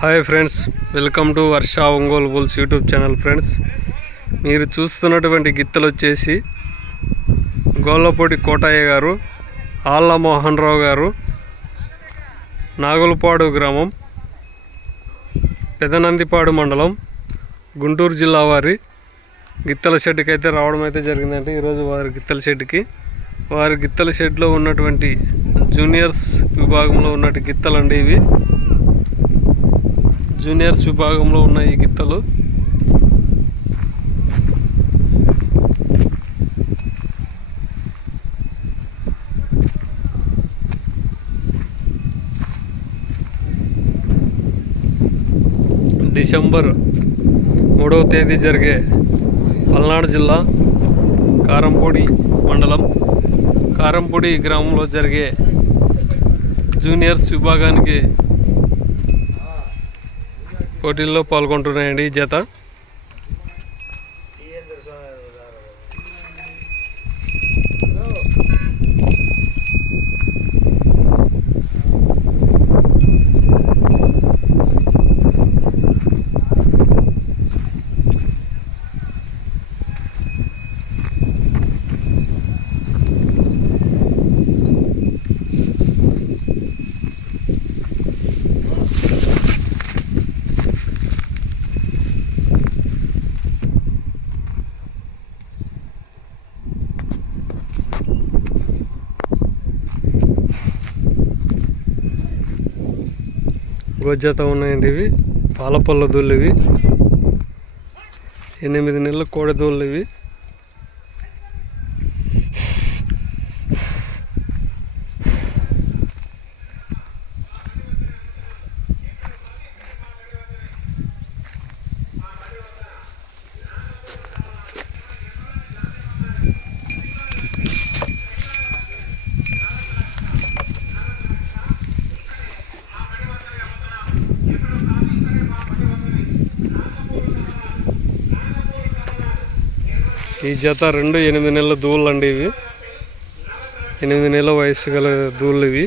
Hi friends welcome to Varsha Ongole bulls YouTube channel friends. మీరు చూస్తున్నటువంటి గిత్తలు వచ్చేసి గోళ్ళపూడి కోటయ్య గారు ఆళ్ళ మోహన్ రావు గారు నాగులపాడు గ్రామం పెదనందిపాడు మండలం గుంటూరు జిల్లా వారి గిత్తల షెడ్కి అయితే రావడం అయితే జరిగిందంటే ఈరోజు వారి గిత్తల షెడ్కి. వారి గిత్తల షెడ్లో ఉన్నటువంటి జూనియర్స్ విభాగంలో ఉన్నటువంటి గిత్తలండి ఇవి. జూనియర్స్ విభాగంలో ఉన్న ఈ గిత్తలు. డిసెంబర్ మూడవ తేదీ జరిగే పల్నాడు జిల్లా కారంపూడి మండలం. కారంపూడి గ్రామంలో జరిగే జూనియర్స్ విభాగానికి పోటీల్లో పాల్గొంటున్నాయండి ఈ జత. గోజత ఉన్నాయండి ఇవి. పాలపల్ల దూళ్ళు ఇవి. ఎనిమిది నెలల కోడె దూళ్ళు ఇవి. ఈ జత రెండు ఎనిమిది నెలల దూళ్ళు అండి ఇవి. ఎనిమిది నెలల వయసు గల దూళ్ళు ఇవి